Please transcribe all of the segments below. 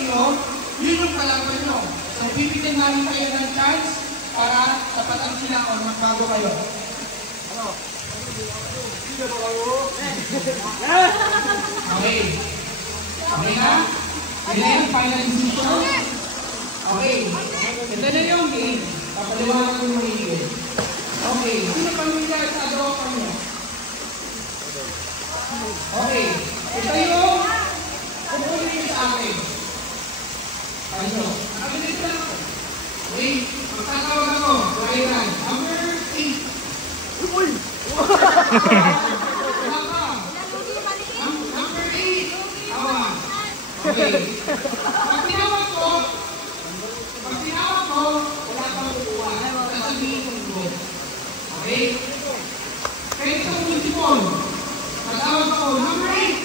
inyo, yun yung kalaban nyo. So, bibigyan namin kayo ng chance para tapatan sila o magbago kayo. Ano? Okay. Okay na? Yan na yung final decision. Okay. Ito na yung game. Papaliwanag ko yung game. Okay. Sino pamilya sa draw nyo? Okay. Ito yung kukunin nyo sa akin. Ano? Nakabilis lang ako. Okay. Magtatawag ako. Ryan. Number 8. Uy! Number 8. Tawag. Okay. Pag tinawag ko, wala kang kukuha. Sasabihin ko ko. Okay? Kaya sa multiple, patawag ako, number 8.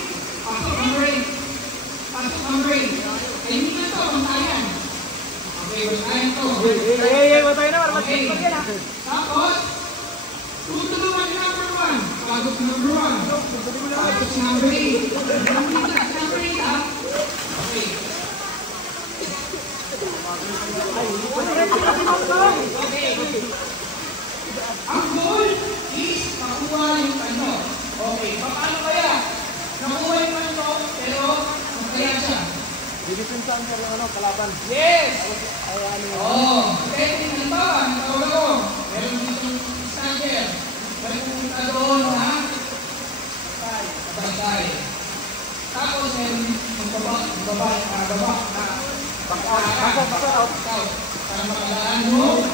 Pasok, number 8. Pasok, number 8. Kaya hindi na ito, bantayan. Okay, bantayan ito. Bantayan na, maramasin ko yan ha. Tapos, tutulungan number 1. Pasok number 1. Pasok number 8. Number 8 ha. Okay. Okay. Ang goal is makuha yung ano. Okay, paano kaya? Nakuha yung ano, pero masaya siya. Dinipensahan ka ng ano, kalaban. Yes! Oo. Kaya halimbawa, natawag ako. Meron dito yung stander. Meron pumunta doon na bantay. Tapos meron magbaba. Para makalaan mo.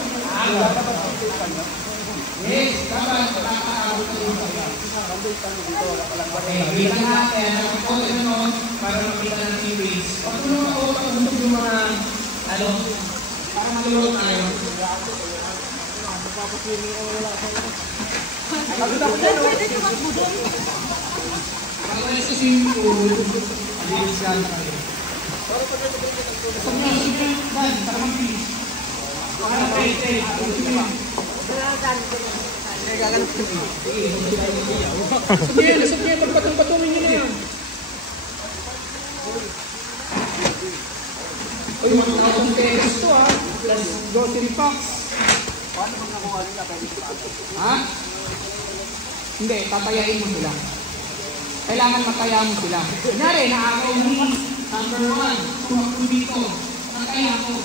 Yes, dapat makakaabot na yung kaya. Okay, bilang natin, nakapot na nun, para makita ng TV. Pag tulong ako, pag-usap yung mga, ano, para malulog tayo. Para sa swimming pool, alilis yan na kayo. Sige, Dan, para mag-please. Para pay. Sige, pagpatong-patungin nyo na yan. Uy, 1,000 pesos to ha. Plus grocery packs. Paano kung nakuha nila? Ha? Hindi, tatayain mo sila. Kailangan mataya mo sila. Kunyari, naakaw ni number 1. Tumakbo dito. Nataya ko.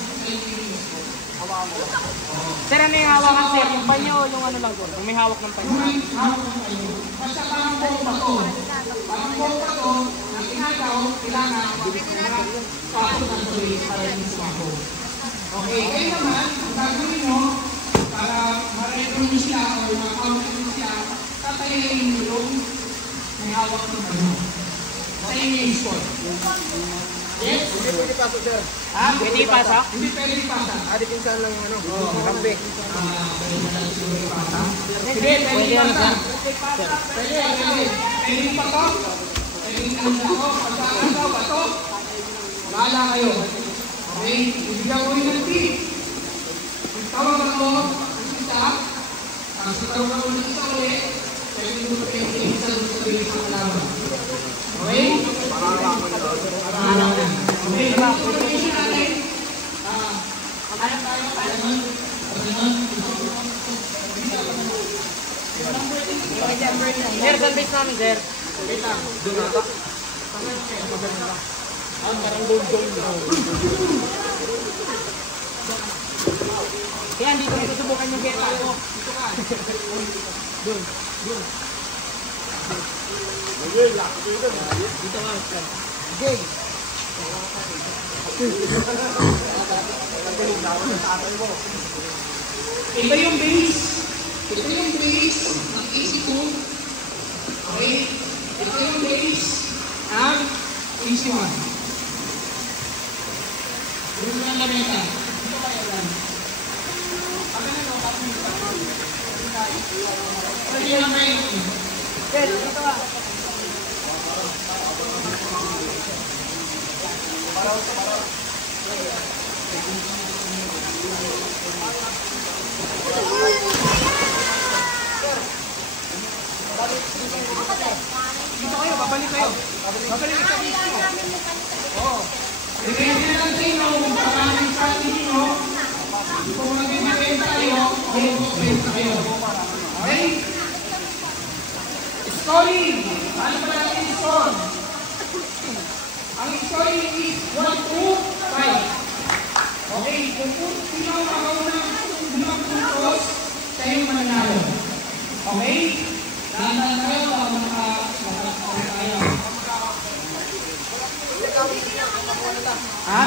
Sir, ano yung hawakan sir? Yung panyo o yung ano lang doon? Yung may hawak ng panyo? Hawak ng panyo. Basta parang bomba to. Parang bomba to. Ang inagaw, kailangan pasok ng tuloy para yung sumaho. Okay, kayo naman, ang gagawin mo, para ma-retro nyo siya o ma-counter nyo siya, tatayain nyo yung may hawak ng panyo. Tatayain nyo yung spot. Yes? Hindi pwede pasok sir. Ha? Pwede ipasok? Hindi pwede ipasok. Pinsan lang yung ano, kampi. Sige, pwede ipasok. Pwede ipasok. Pwede ipasok. Bahala kayo. Okay? Ibigyan ko yung tip. Kung tawag ako, ang isa, tapos tawag ako ng isa ulit, pwede mo kayo isa sa kalaban. Okay? Okay, information natin. Pagkain tayo, Sir, saan base namin sir? Doon ata. Parang doon. Kaya hindi ko susubukan yung geta ko. Dito ka. Doon. Dito ka. Okay. Ito yung base. Ito yung base ng AC2. Okay? Ito yung base ng AC1. Doon na lamesa. Ito kaya lang. Pwede lang kayo. Sir, dito ka. Dito kayo, babalik kayo. Babalik sa base ko. Oo. Kung mag-ibenta kayo, mag-ibenta kayo. Okay? Scoring. Ano pa natin yung score? Ang scoring is 1 to 5. Okay? Kung sino ang makaunang 5 puntos, siya yung mananalo. Okay? Dahan-dahan tayo baka makakawin tayo. Ha?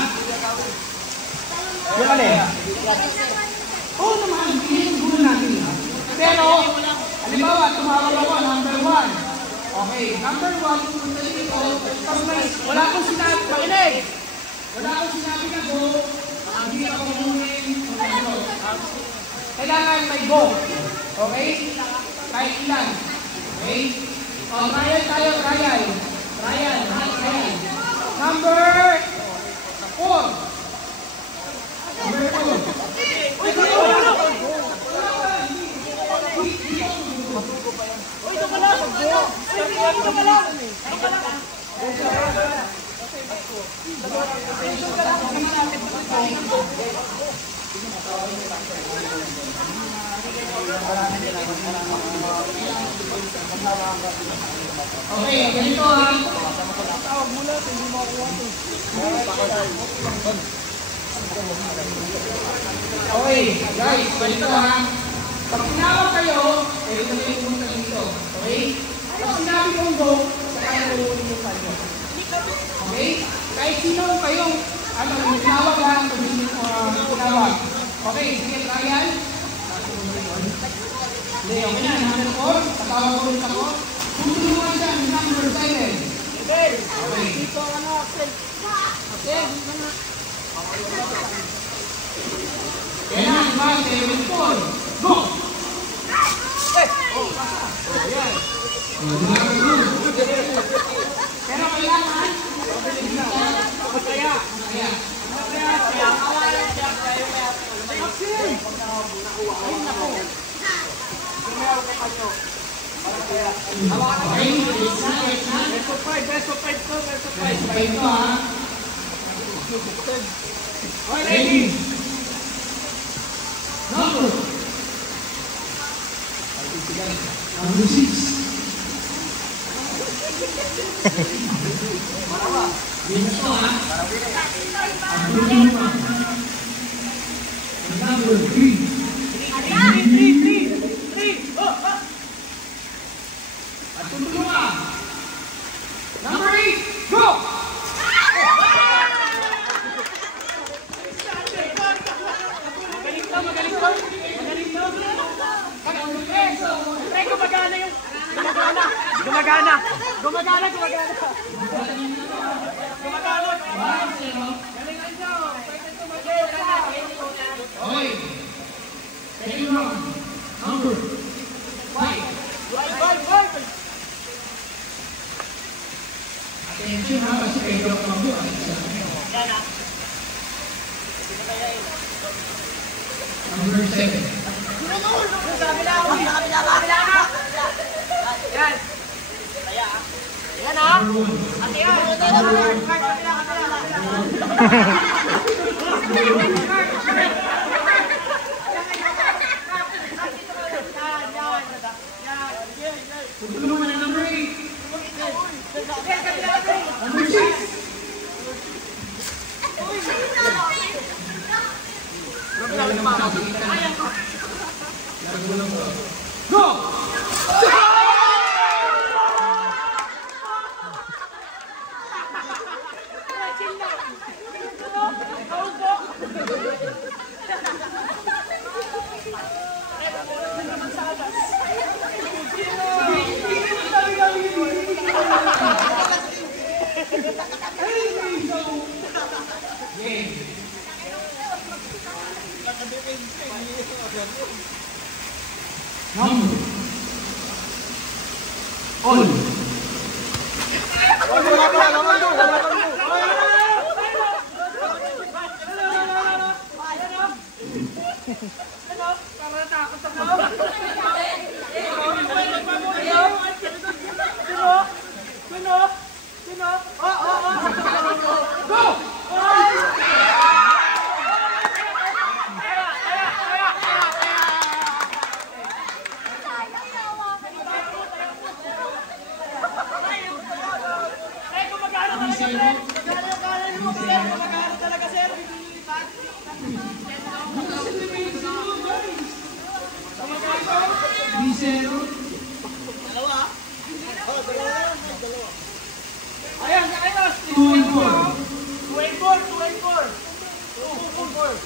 Yung alin? Oo naman, piniguro natin. Pero, halimbawa, tumawag ako, number 1. Okay, number 1, punta dito, wala akong sinabi, makinig! Wala akong sinabi na go, hindi ako mumunin, kailangan may go. Okay? Kahit ilan. Okay? O, trial tayo, trial. Trial, trial. Number 4. Number 4. Uy, ito ka lang! Ito ka lang! Okay, ganito ha. Tawag mo lang, hindi mo ako wato. Okay, guys, ganito ha. Pag tinawag kayo, kayo na yung pumunta dito. Okay? Pag sinabi kong go, sa kaya uulit yung kanyo. Okay? Kahit sino kayong, tinawag lang, tinawag. Okay, sige, trial. Hindi, okay na, number 4. Tatawag ko ulit ako. Tutulungan siya, number silent. Okay. Dito ang Axel. Axel, dito na. Kaya na, 7, 4. Go! Pero kailangan masaya. Best of 5 ito ha. Ready? Number 6. Dito ha. Number 3. 3. At tutulungan. Number 8. Go! Magaling to. Pre, gumagana yung... Gumagana. Okay. Second round. Number 5. Attention ha, kasi kayo ang mabuhay. Number 7. Yan ha. Ate yan. Tutulungan na number 8. Number 6. Go! talaga, sir. Dalawa. Ayan, ayos. 2 and 4. 2 and 4. 2 and 4. 2 and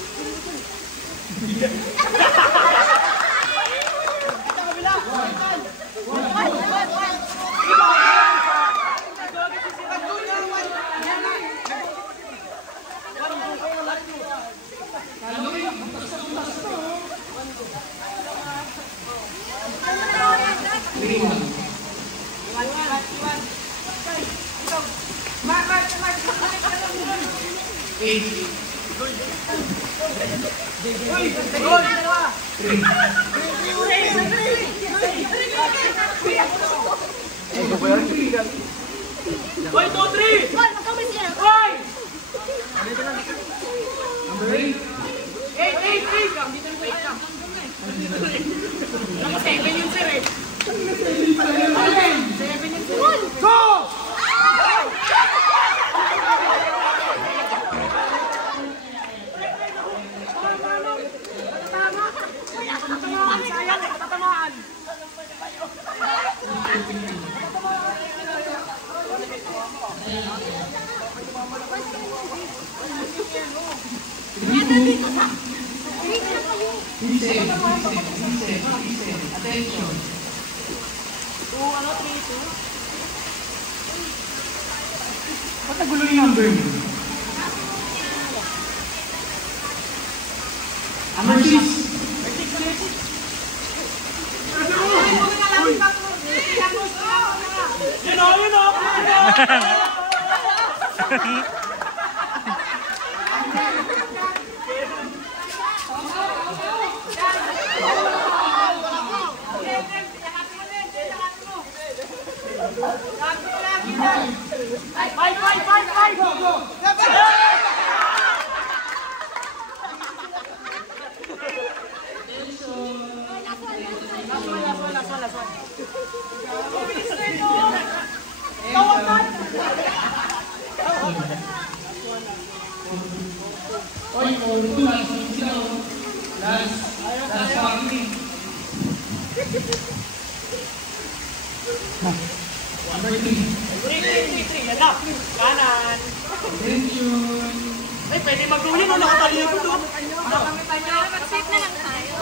Attention. 3-2. Ba't nagulo yung number mo? Number 6. You know. Fight! Go! Last one. Oy, last warning. Number 3. 3. Yan na. Kanan. Attention. Ay, pwede mag-uling. Nakatalikod ko. Mag-save na lang tayo.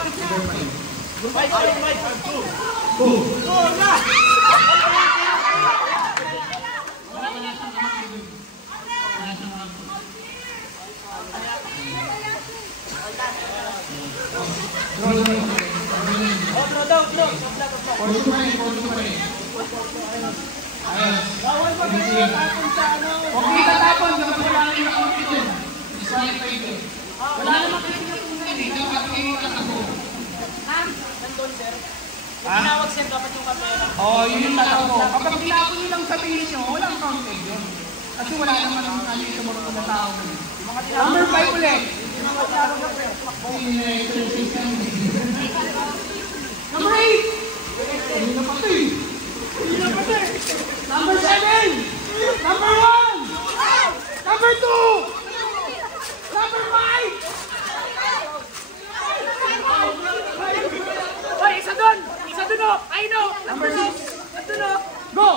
Fight. Go. Go na! Draw daw. 4-2 pa rin. Ayos. Okay, tatapon. Dapat wala na yung outfit yun. Disqualify ko. Wala naman kayo pinatunan eh. Dapat kayo kakabo. Nandun, sir. Tinawag, sir, dapat yung kapera. Oo, yun yung tatapon. Kapag tinapon nyo lang sabihin nyo, walang counted yun. Kasi wala naman ang kami sumunod na tao. Number 5 ulit. Number 8. Hindi na pati. Number 7. Number 1. Number 2. Number 5. Hoy, isa dun, oh. I know. Number 6. Nandun, oh. Go!